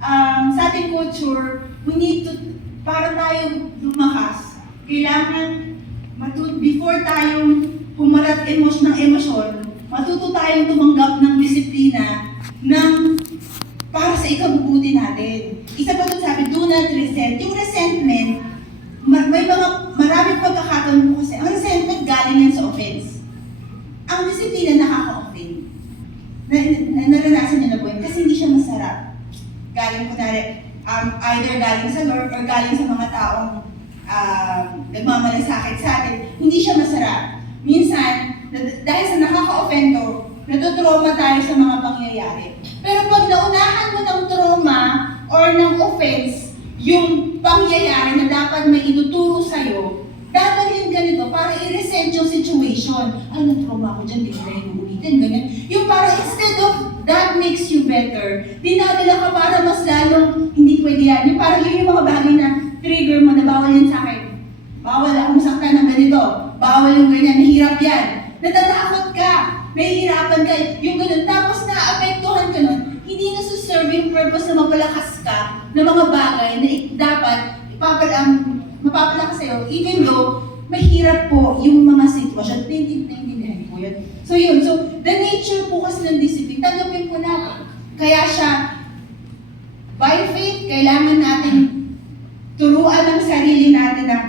sa ating culture, we need to, para tayo lumakas, kailangan before tayong humarap ng emosyon, matuto tayong tumanggap ng disiplina para sa ikabubuti natin. Isa pa doon sabi, do not resent. Yung resentment, maraming pagkakataon mo kasi, ang resentment galing yan sa offense. Ang disiplina nakaka-offend. Naranasan niyo na po yun kasi hindi siya masarap. Galing either galing sa Lord or galing sa mga taong nagmamalasakit sa atin, hindi siya masarap. Minsan, dahil sa nakaka-offendo, natutrauma tayo sa mga pangyayari. Pero pag naunahan mo ng trauma or ng offense, yung pangyayari na dapat may ituturo sa'yo, dapat yung ganito para i-resent yung situation. Ay, na-trauma ako dyan, di ko na inuulitin, ganyan. Yung para instead of that makes you better, dinadala ka para mas lalong hindi pwede yan. Yung parang yun yung mga bagay na trigger mo na bawal yan sa akin. Bawal akong saktan ng ganito. Bawal yung ganyan, nahirap yan. Natatakot ka, nahihirapan ka, yung ganun. Tapos naapektuhan ka nun, hindi na serve yung purpose na mapalakas ka ng mga bagay na dapat mapapalakas sa'yo, even though mahirap po yung mga sitwasyon. Naintindihan po yun. So yun, the nature po kasi ng discipline, tanggapin po natin. Kaya siya, by faith, kailangan natin turuan ang sarili natin ng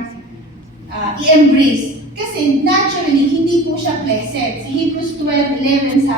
i-embrace. Kasi naturally, hindi po siya blessed. Sa Hebrews 12:11 sabi,